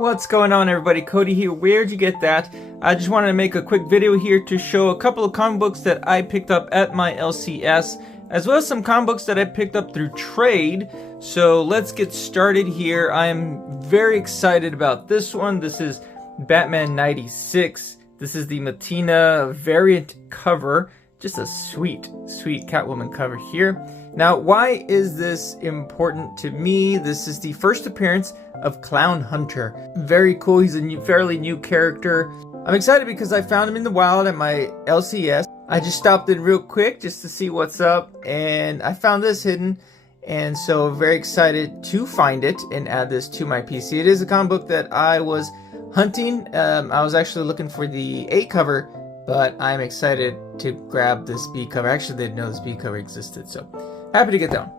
What's going on, everybody? Cody here. Where'd you get that? I just wanted to make a quick video here to show a couple of comic books that I picked up at my LCS, as well as some comic books that I picked up through trade. So let's get started here. I am very excited about this one. This is Batman 96. This is the Matina variant cover. Just a sweet, sweet Catwoman cover here. Now, why is this important to me? This is the first appearance of Clown Hunter. Very cool. He's a fairly new character. I'm excited because I found him in the wild at my LCS. I just stopped in real quick just to see what's up, and I found this hidden, and so very excited to find it and add this to my PC. It is a comic book that I was hunting. I was actually looking for the A cover, but I'm excited to grab this B cover. I actually didn't know this B cover existed, so happy to get that one.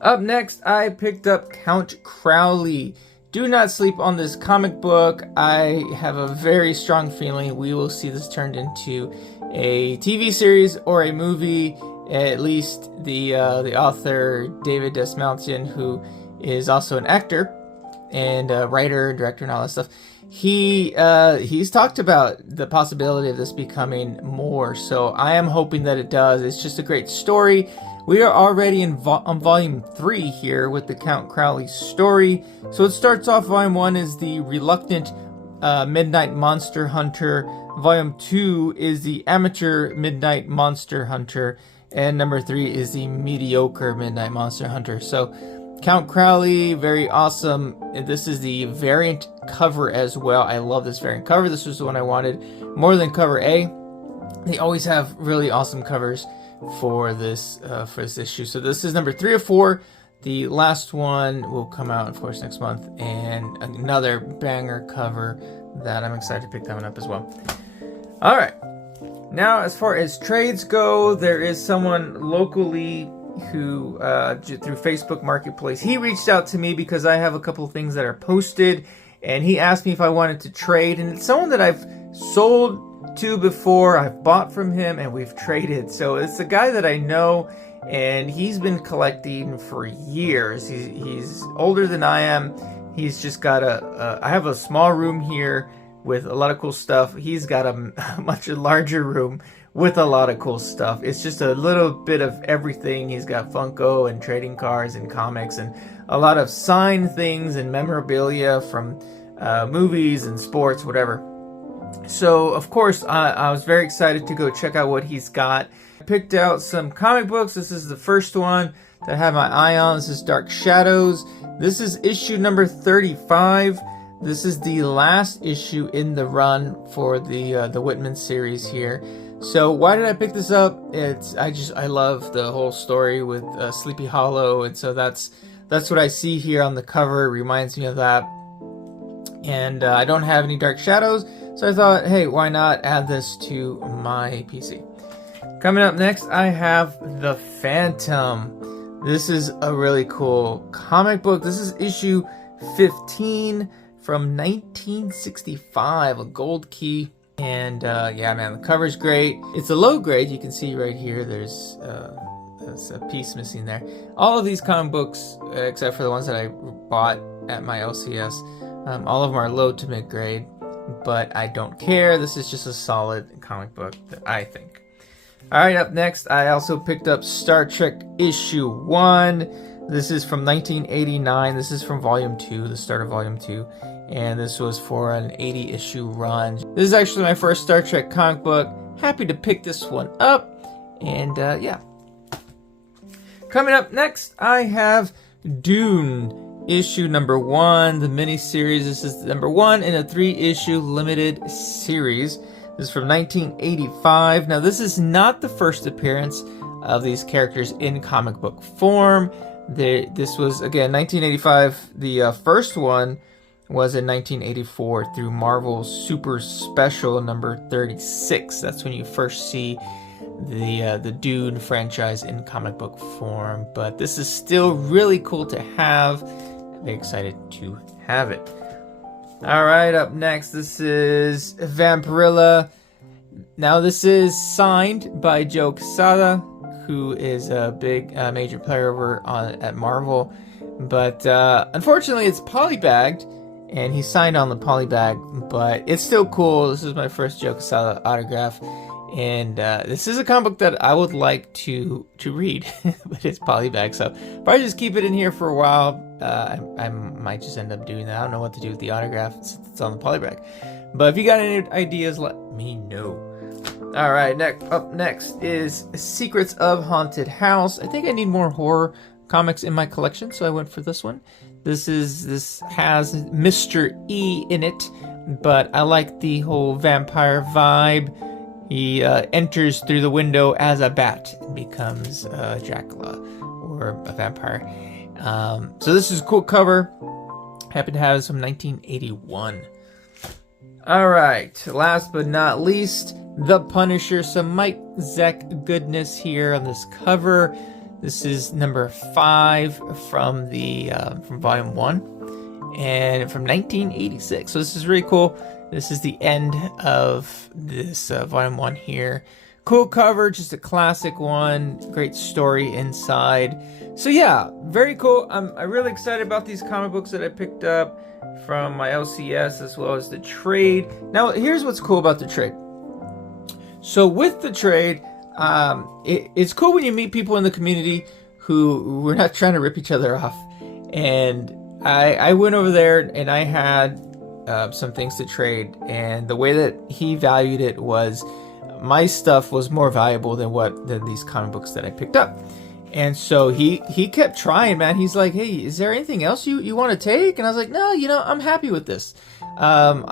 Up next, I picked up Count Crowley. Do not sleep on this comic book. I have a very strong feeling we will see this turned into a TV series or a movie. At least the author, David Desmalchian, who is also an actor and a writer, director, and all that stuff, he's talked about the possibility of this becoming more. So I am hoping that it does. It's just a great story. We are already on volume 3 here with the Count Crowley story. So it starts off, volume 1 is the reluctant midnight monster hunter. Volume 2 is the amateur midnight monster hunter. And number 3 is the mediocre midnight monster hunter. So Count Crowley, very awesome. This is the variant cover as well. I love this variant cover. This was the one I wanted more than cover A. They always have really awesome covers for this issue. So this is number 3 of 4. The last one will come out, of course, next month, and another banger cover that I'm excited to pick that one up as well. All right. Now, as far as trades go, there is someone locally who, through Facebook Marketplace, he reached out to me because I have a couple of things that are posted, and he asked me if I wanted to trade, and it's someone that I've sold to before. I've bought from him and we've traded. So it's a guy that I know, and he's been collecting for years. He's older than I am. He's just got I have a small room here with a lot of cool stuff. He's got a much larger room with a lot of cool stuff. It's just a little bit of everything. He's got Funko and trading cards and comics and a lot of signed things and memorabilia from movies and sports, whatever. So, of course, I was very excited to go check out what he's got. I picked out some comic books. This is the first one that I had my eye on. This is Dark Shadows. This is issue number 35. This is the last issue in the run for the Whitman series here. So why did I pick this up? I love the whole story with Sleepy Hollow, and so that's what I see here on the cover. It reminds me of that. And I don't have any Dark Shadows, so I thought, hey, why not add this to my PC? Coming up next, I have The Phantom. This is a really cool comic book. This is issue 15 from 1965, a gold key. And yeah, man, the cover's great. It's a low grade. You can see right here, there's a piece missing there. All of these comic books, except for the ones that I bought at my LCS, all of them are low to mid grade, but I don't care. This is just a solid comic book that I think. All right, up next, I also picked up Star Trek issue 1. This is from 1989. This is from volume 2, the start of volume 2. And this was for an 80 issue run. This is actually my first Star Trek comic book. Happy to pick this one up. And yeah. Coming up next, I have Dune. Issue number 1, the miniseries. This is number 1 in a 3-issue limited series. This is from 1985. Now, this is not the first appearance of these characters in comic book form. This was, again, 1985. The first one was in 1984 through Marvel's Super Special number 36. That's when you first see the Dune franchise in comic book form. But this is still really cool to have. Very excited to have it. All right, up next, this is Vampirilla. Now, this is signed by Joe Quesada, who is a big major player over at Marvel. But unfortunately, it's polybagged, and he signed on the polybag, but it's still cool. This is my first Joe Quesada autograph, and this is a comic book that I would like to read, but it's polybag, so probably just keep it in here for a while. I might just end up doing that. I don't know what to do with the autograph since it's on the polybag, but if you got any ideas, let me know. All right, up next is Secrets of Haunted House. I think I need more horror comics in my collection, so I went for this one. This has Mr. E in it, but I like the whole vampire vibe. He enters through the window as a bat and becomes Dracula or a vampire. So this is a cool cover. Happen to have this from 1981. All right, last but not least, The Punisher. Some Mike Zeck goodness here on this cover. This is number 5 from from volume 1 and from 1986. So this is really cool. This is the end of this volume 1 here. Cool cover, just a classic one. Great story inside. So yeah, very cool. I'm really excited about these comic books that I picked up from my LCS as well as the trade. Now here's what's cool about the trade. So with the trade, it's cool when you meet people in the community who we're not trying to rip each other off. And I went over there and I had some things to trade, and the way that he valued it was my stuff was more valuable than these comic books that I picked up. And so he kept trying, man. He's like, hey, is there anything else you want to take? And I was like, no, I'm happy with this. I'm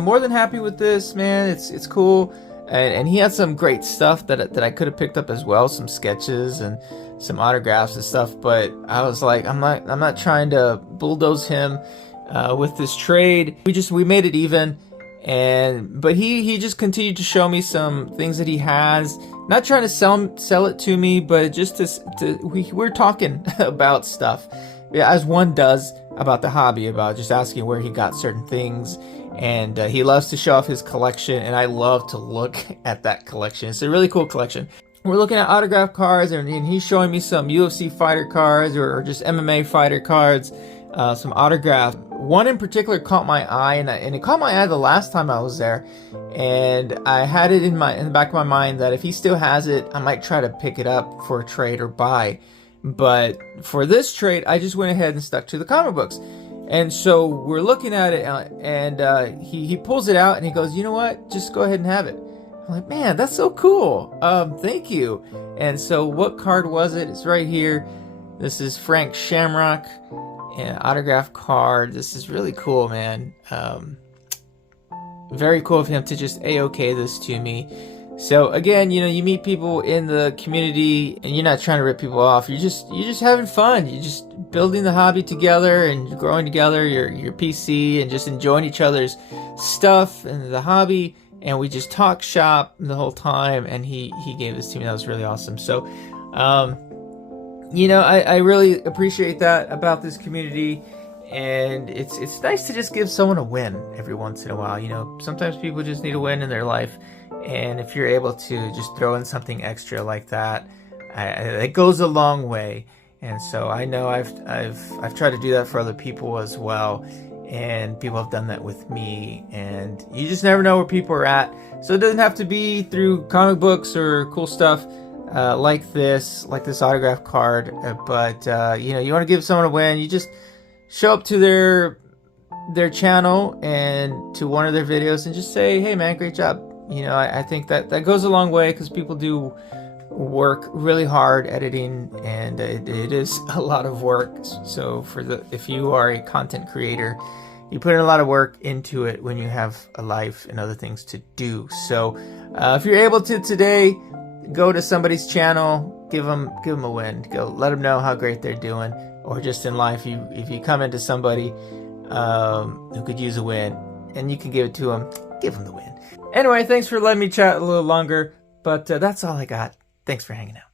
more than happy with this, man. It's cool. And he had some great stuff that I could have picked up as well, some sketches and some autographs and stuff. But I was like, I'm not trying to bulldoze him with this trade. We made it even, but he just continued to show me some things that he has. Not trying to sell it to me, but just we're talking about stuff, yeah, as one does about the hobby, about just asking where he got certain things. And he loves to show off his collection, and I love to look at that collection. It's a really cool collection. We're looking at autograph cards, and he's showing me some UFC fighter cards or just MMA fighter cards, some autograph. One in particular caught my eye, and it caught my eye the last time I was there, and I had it in the back of my mind that if he still has it, I might try to pick it up for a trade or buy. But for this trade, I just went ahead and stuck to the comic books. And so we're looking at it, and he pulls it out, and he goes, you know what? Just go ahead and have it. I'm like, man, that's so cool. Thank you. And so what card was it? It's right here. This is Frank Shamrock, an autograph card. This is really cool, man. Very cool of him to just AOK this to me. So again, you meet people in the community, and you're not trying to rip people off. You're just having fun. You're just building the hobby together and growing together your PC and just enjoying each other's stuff and the hobby. And we just talk shop the whole time. And he gave this to me. That was really awesome. So, I really appreciate that about this community. And it's nice to just give someone a win every once in a while. Sometimes people just need a win in their life. And if you're able to just throw in something extra like that, it goes a long way. And so I know I've tried to do that for other people as well, and people have done that with me. And you just never know where people are at. So it doesn't have to be through comic books or cool stuff like this autograph card. But you want to give someone a win. You just show up to their channel and to one of their videos and just say, hey man, great job. I think that goes a long way, because people do work really hard editing, and it is a lot of work. So if you are a content creator, you put in a lot of work into it when you have a life and other things to do. So if you're able to today, go to somebody's channel, give them a win. Go let them know how great they're doing. Or just in life, if you come into somebody who could use a win, and you can give it to them, give them the win. Anyway, thanks for letting me chat a little longer, but that's all I got. Thanks for hanging out.